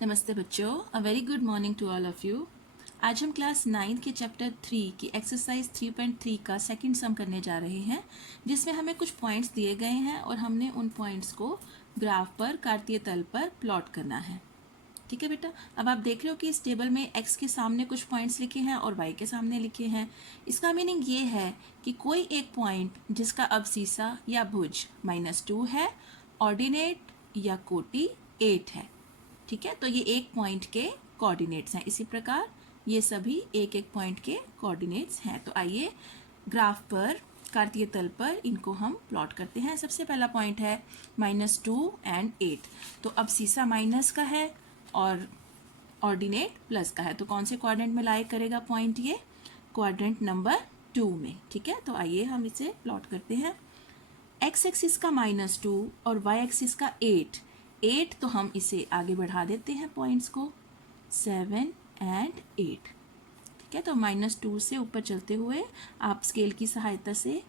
नमस्ते बच्चों, a very good morning to all of you. आज हम क्लास 9 के चैप्टर 3 की एक्सरसाइज 3.3 का सेकंड सम करने जा रहे हैं, जिसमें हमें कुछ पॉइंट्स दिए गए हैं और हमने उन पॉइंट्स को ग्राफ पर कार्तीय तल पर प्लॉट करना है। ठीक है बेटा, अब आप देख रहे हो कि इस टेबल में x के सामने कुछ पॉइंट्स लिखे हैं और y के सामने लिखे हैं। इसका मीनिंग ये है कि कोई एक पॉइंट जिसका अबसीसा या भुज -2 है, ऑर्डिनेट या कोटि 8 है। ठीक है, तो ये एक पॉइंट के कोऑर्डिनेट्स हैं। इसी प्रकार ये सभी एक एक पॉइंट के कोऑर्डिनेट्स हैं। तो आइए ग्राफ पर कार्तीय तल पर इनको हम प्लॉट करते हैं। सबसे पहला पॉइंट है -2 एंड 8। तो अब सीसा माइनस का है और ऑर्डिनेट प्लस का है, तो कौन से क्वाड्रेंट में लाई करेगा पॉइंट? ये क्वाड्रेंट नंबर 2 में। ठीक है, तो आइए हम इसे प्लॉट करते हैं। एक्स एक्सिस का -2 और वाई एक्सिस का 8 तो हम इसे आगे बढ़ा देते हैं पॉइंट्स को 7 एंड 8। ठीक है, तो -2 से ऊपर चलते हुए आप स्केल की सहायता से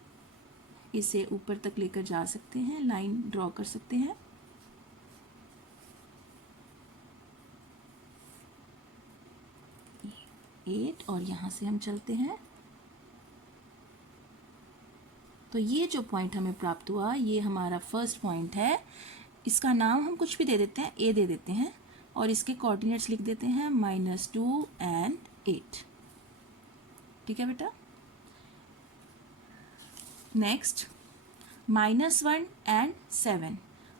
इसे ऊपर तक लेकर जा सकते हैं, लाइन ड्रॉ कर सकते हैं। एट और यहाँ से हम चलते हैं, तो ये जो पॉइंट हमें प्राप्त हुआ ये हमारा फर्स्ट पॉइंट है। इसका नाम हम कुछ भी दे देते हैं, ए दे देते हैं, और इसके कोऑर्डिनेट्स लिख देते हैं -2 एंड 8। ठीक है बेटा, नेक्स्ट -1 एंड 7।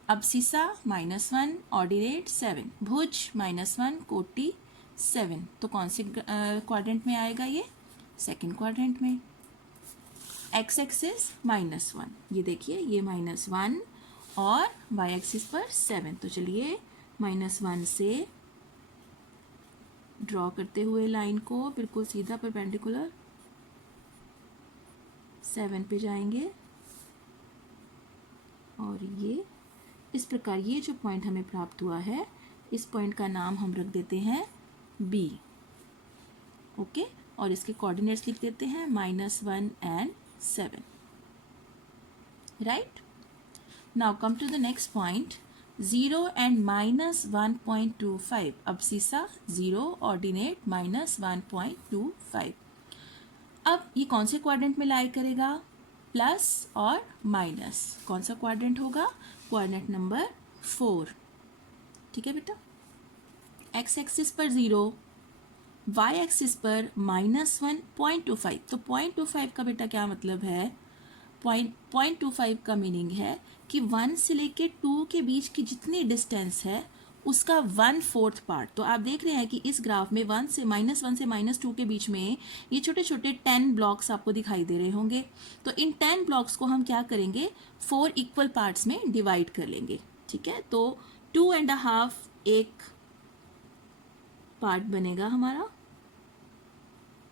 अब सीसा -1, ऑर्डिनेट 7, भुज -1, कोटि 7। तो कौन से क्वाड्रेंट में आएगा ये? सेकंड क्वाड्रेंट में। एक्स एक्सिस -1, ये देखिए ये -1 और वाई एक्सिस पर 7। तो चलिए -1 से ड्रॉ करते हुए लाइन को बिल्कुल सीधा परपेंडिकुलर 7 पे जाएंगे, और ये इस प्रकार ये जो पॉइंट हमें प्राप्त हुआ है, इस पॉइंट का नाम हम रख देते हैं बी। ओके, और इसके कोऑर्डिनेट्स लिख देते हैं -1 and 7। Right, now come to the next point 0 and -1.25। अब सीसा 0, ऑर्डिनेट -1.25। अब ये कौन से क्वाड्रेंट में लाई करेगा? प्लस और माइनस। कौन सा क्वाड्रेंट होगा? Quadrant number 4। ठीक है बेटा, एक्स एक्सिस पर 0, वाई एक्सिस पर -1.25। तो 0.25 का बेटा क्या मतलब है? 0.25 का मीनिंग है कि 1 से लेके 2 के बीच की जितनी डिस्टेंस है उसका 1/4 पार्ट। तो आप देख रहे हैं कि इस ग्राफ में -1 से -2 के बीच में ये छोटे छोटे 10 ब्लॉक्स आपको दिखाई दे रहे होंगे। तो इन 10 ब्लॉक्स को हम क्या करेंगे? 4 इक्वल पार्ट्स में डिवाइड कर लेंगे। ठीक है, तो 2.5 एक पार्ट बनेगा हमारा।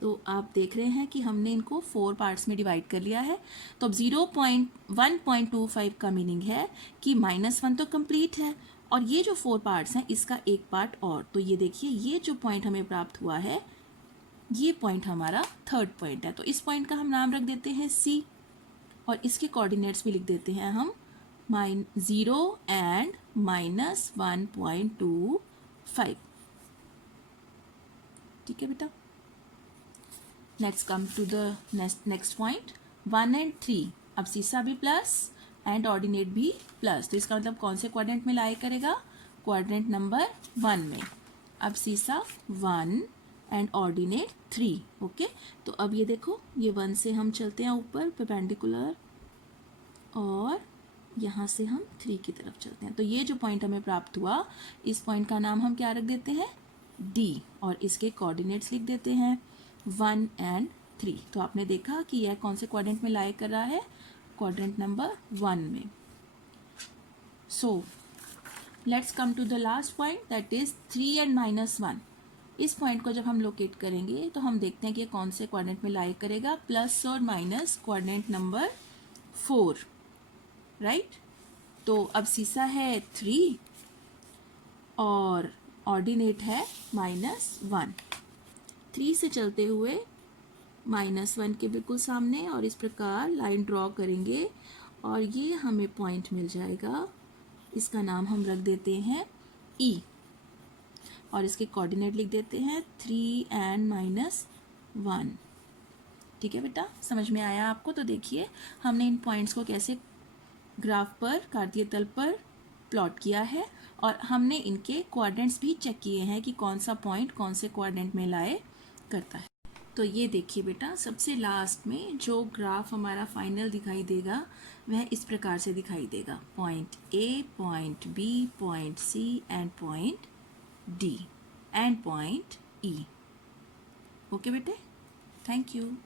तो आप देख रहे हैं कि हमने इनको 4 पार्ट्स में डिवाइड कर लिया है। तो अब 1.25 का मीनिंग है कि -1 तो कंप्लीट है, और ये जो 4 पार्ट्स हैं इसका एक पार्ट और। तो ये देखिए ये जो पॉइंट हमें प्राप्त हुआ है, ये पॉइंट हमारा थर्ड पॉइंट है। तो इस पॉइंट का हम नाम रख देते हैं सी, और इसके कोऑर्डिनेट्स भी लिख देते हैं हम 0 एंड -1.25। ठीक है बेटा, next come to the next point 1 and 3। अब सीसा भी प्लस एंड ऑर्डिनेट भी प्लस, तो इसका मतलब कौन से क्वाड्रेंट में लाई करेगा? क्वाड्रेंट नंबर 1 में। अब सीसा 1 एंड ऑर्डिनेट 3। ओके, तो अब ये देखो ये 1 से हम चलते हैं ऊपर परपेंडिकुलर, और यहाँ से हम 3 की तरफ चलते हैं। तो ये जो पॉइंट हमें प्राप्त हुआ, इस पॉइंट का नाम हम क्या रख देते हैं? डी, और इसके कोऑर्डिनेट्स लिख देते हैं 1 एंड 3। तो आपने देखा कि यह कौन से क्वाड्रेंट में लाई कर रहा है? क्वाड्रेंट नंबर 1 में। So let's come to the last point, that is 3 and -1। इस पॉइंट को जब हम लोकेट करेंगे तो हम देखते हैं कि कौन से क्वाड्रेंट में लाई करेगा? प्लस और माइनस, क्वाड्रेंट नंबर 4। राइट, तो अब सीसा है 3 और ऑर्डिनेट है -1। 3 से चलते हुए -1 के बिल्कुल सामने, और इस प्रकार लाइन ड्रॉ करेंगे और ये हमें पॉइंट मिल जाएगा। इसका नाम हम रख देते हैं E, और इसके कोऑर्डिनेट लिख देते हैं 3 and -1। ठीक है बेटा, समझ में आया आपको? तो देखिए हमने इन पॉइंट्स को कैसे ग्राफ पर, कार्तीय तल पर प्लॉट किया है, और हमने इनके कोऑर्डिनेट्स भी चेक किए हैं कि कौन सा पॉइंट कौन से कोऑर्डिनेट में लाए करता है। तो ये देखिए बेटा, सबसे लास्ट में जो ग्राफ हमारा फाइनल दिखाई देगा वह इस प्रकार से दिखाई देगा। Point A, point B, point C and point D and point E. Okay बेटे, थैंक यू।